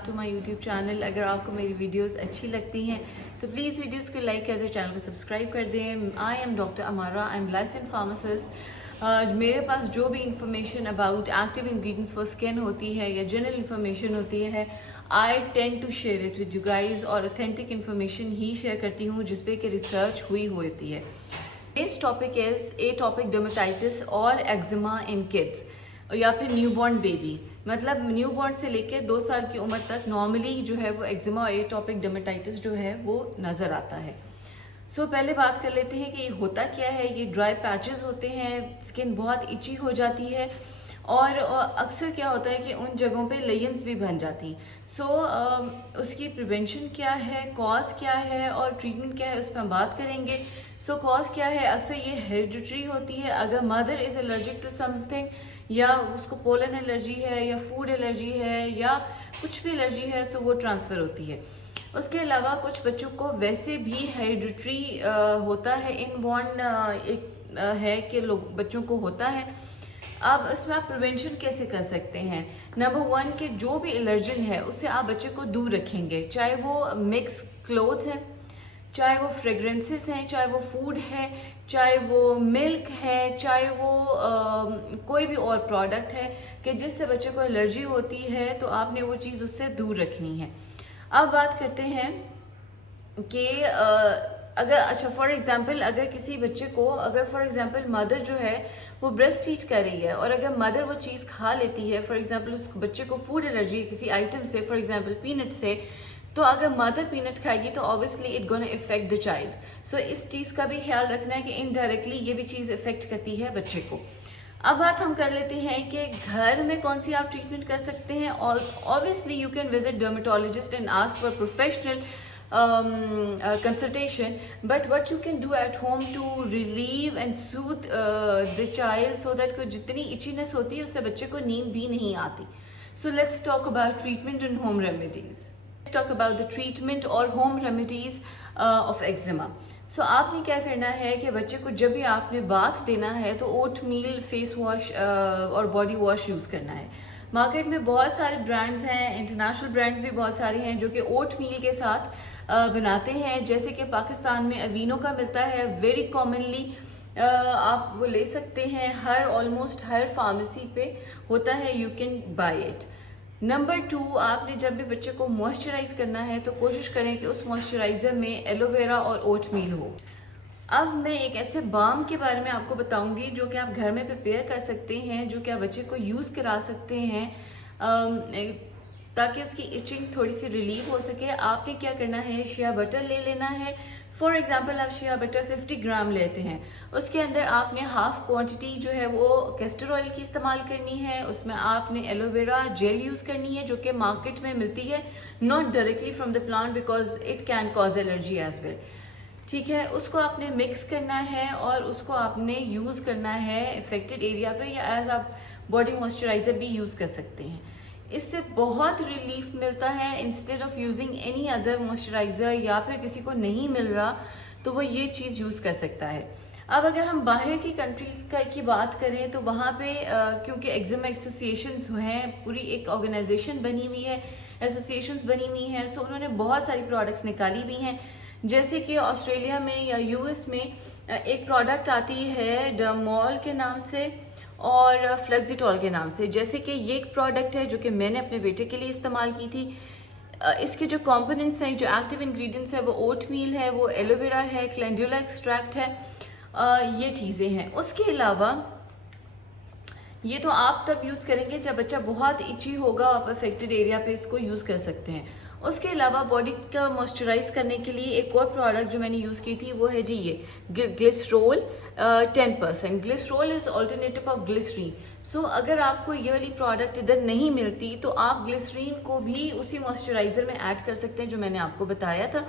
Back to my YouTube channel. अगर आपको मेरी वीडियोस अच्छी लगती हैं तो प्लीज़ वीडियोस को लाइक कर दें, चैनल को सब्सक्राइब कर दें। आई एम डॉक्टर अमारा, आई एम लाइसेंस्ड फार्मासिस्ट। मेरे पास जो भी information about active ingredients for skin होती है या जनरल इंफॉर्मेशन होती है, I tend to share it with you guys, और ऑथेंटिक इंफॉर्मेशन ही शेयर करती हूँ जिस पे कि रिसर्च हुई होती है। This topic is atopic dermatitis और एक्जिमा इन किड्स या फिर न्यूबॉर्न बेबी। मतलब न्यूबॉर्न से लेकर 2 साल की उम्र तक नॉर्मली जो है वो एक्जिमा और एटॉपिक डर्मेटाइटिस जो है वो नज़र आता है। सो पहले बात कर लेते हैं कि ये होता क्या है। ये ड्राई पैचेस होते हैं, स्किन बहुत इची हो जाती है और अक्सर क्या होता है कि उन जगहों पे लेयंस भी बन जाती हैं। सो उसकी प्रिवेंशन क्या है, कॉज क्या है और ट्रीटमेंट क्या है, उस पर हम बात करेंगे। सो कॉज क्या है, अक्सर ये हेरिडिटरी होती है। अगर mother is allergic to something, या उसको पोलन एलर्जी है या फूड एलर्जी है या कुछ भी एलर्जी है, तो वो ट्रांसफ़र होती है। उसके अलावा कुछ बच्चों को वैसे भी हेरिडिटरी होता है, इनबॉर्न एक है कि लोग बच्चों को होता है। अब इसमें आप प्रिवेंशन कैसे कर सकते हैं? नंबर 1 कि जो भी एलर्जन है उससे आप बच्चे को दूर रखेंगे, चाहे वो मिक्स क्लोथ्स है, चाहे वो फ्रेग्रेंसेस हैं, चाहे वो फूड है, चाहे वो मिल्क है, चाहे वो कोई भी और प्रोडक्ट है कि जिससे बच्चे को एलर्जी होती है, तो आपने वो चीज़ उससे दूर रखनी है। अब बात करते हैं कि अगर अच्छा फॉर एग्जांपल अगर किसी बच्चे को, अगर फॉर एग्जांपल मदर जो है वो ब्रेस्ट फीड कर रही है और अगर मदर वो चीज़ खा लेती है, फॉर एग्जांपल उस बच्चे को फूड एलर्जी है किसी आइटम से, फॉर एग्जांपल पीनट से, तो अगर मदर पीनट खाएगी तो obviously it gonna effect the child. So इस चीज़ का भी ख्याल रखना है कि इनडायरेक्टली ये भी चीज़ इफेक्ट करती है बच्चे को। अब बात हम कर लेते हैं कि घर में कौन सी आप ट्रीटमेंट कर सकते हैं। Obviously you can visit dermatologist and ask for professional consultation, but what you can do at home to relieve and soothe the child so that को जितनी itchiness होती है उससे बच्चे को नींद भी नहीं आती। So let's talk about treatment and home remedies. Let's talk about the treatment or home remedies of eczema. So आपने क्या करना है कि बच्चे को जब भी आपने बाथ देना है तो ओट मील फेस वॉश और बॉडी वॉश यूज़ करना है। मार्केट में बहुत सारे ब्रांड्स हैं, इंटरनेशनल ब्रांड्स भी बहुत सारे हैं जो कि ओट मील के साथ बनाते हैं। जैसे कि पाकिस्तान में अवीनो का मिलता है वेरी कॉमनली, आप वो ले सकते हैं, ऑलमोस्ट हर फार्मेसी पे होता है, you can buy it. Number 2, आपने जब भी बच्चे को मॉइस्चराइज करना है तो कोशिश करें कि उस मॉइस्चराइजर में एलोवेरा और ओट मील हो। अब मैं एक ऐसे बाम के बारे में आपको बताऊंगी जो कि आप घर में प्रिपेयर कर सकते हैं, जो कि आप बच्चे को यूज़ करा सकते हैं ताकि उसकी इचिंग थोड़ी सी रिलीव हो सके। आपने क्या करना है, शिया बटर ले लेना है। फॉर एग्जांपल आप शिया बटर 50 ग्राम लेते हैं, उसके अंदर आपने हाफ क्वांटिटी जो है वो कैस्टर ऑयल की इस्तेमाल करनी है। उसमें आपने एलोवेरा जेल यूज़ करनी है जो कि मार्केट में मिलती है, not directly from the plant because it can cause allergy as well. ठीक है, उसको आपने मिक्स करना है और उसको आपने यूज़ करना है इफेक्टेड एरिया पे, या एज आप बॉडी मॉइस्चराइजर भी यूज़ कर सकते हैं। इससे बहुत रिलीफ मिलता है instead of using any other moisturiser, या फिर किसी को नहीं मिल रहा तो वो ये चीज़ यूज़ कर सकता है। अब अगर हम बाहर की कंट्रीज़ की बात करें तो वहाँ पे क्योंकि एक्जिमा एसोसिएशंस हैं, पूरी एक ऑर्गेनाइजेशन बनी हुई है, एसोसिएशंस बनी हुई हैं, सो उन्होंने बहुत सारी प्रोडक्ट्स निकाली भी हैं। जैसे कि ऑस्ट्रेलिया में या यूएस में एक प्रोडक्ट आती है डर्मोल के नाम से और फ्लेक्सिटॉल के नाम से। जैसे कि ये एक प्रोडक्ट है जो कि मैंने अपने बेटे के लिए इस्तेमाल की थी। इसके जो कंपोनेंट्स हैं, जो एक्टिव इंग्रेडिएंट्स है, वो ओट मील है, वो एलोवेरा है, कैलेंडुला एक्सट्रैक्ट है, ये चीज़ें हैं। उसके अलावा ये तो आप तब यूज़ करेंगे जब बच्चा बहुत इची होगा, आप अफेक्टेड एरिया पे इसको यूज़ कर सकते हैं। उसके अलावा बॉडी का मॉइस्चराइज करने के लिए एक और प्रोडक्ट जो मैंने यूज़ की थी वो है जी ये glycerol 10%। Glycerol is alternative of glycerine. So अगर आपको ये वाली प्रोडक्ट इधर नहीं मिलती तो आप ग्लिसरीन को भी उसी मॉइस्चराइजर में ऐड कर सकते हैं जो मैंने आपको बताया था।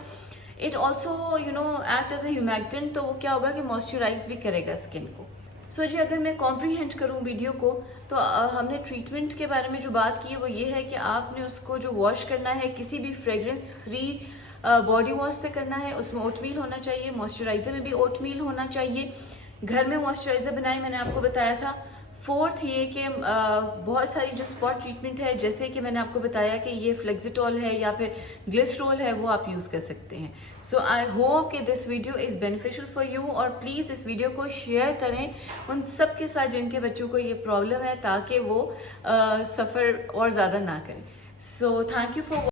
It also act as a humectant, तो वो क्या होगा कि मॉइस्चराइज भी करेगा स्किन को। सो जी अगर मैं कॉम्प्रीहेंड करूँ वीडियो को तो हमने ट्रीटमेंट के बारे में जो बात की है वो ये है कि आपने उसको जो वॉश करना है किसी भी फ्रेग्रेंस फ्री बॉडी वॉश से करना है। उसमें ओटमील होना चाहिए, मॉइस्चराइजर में भी ओटमील होना चाहिए। घर में मॉइस्चराइजर बनाए, मैंने आपको बताया था। फोर्थ ये कि बहुत सारी जो स्पॉट ट्रीटमेंट है, जैसे कि मैंने आपको बताया कि ये फ्लेक्सिटॉल है या फिर ग्लिसरॉल है, वो आप यूज़ कर सकते हैं। सो आई होप कि this video is beneficial for you, और प्लीज़ इस वीडियो को शेयर करें उन सब के साथ जिनके बच्चों को ये प्रॉब्लम है, ताकि वो सफ़र और ज़्यादा ना करें। So thank you for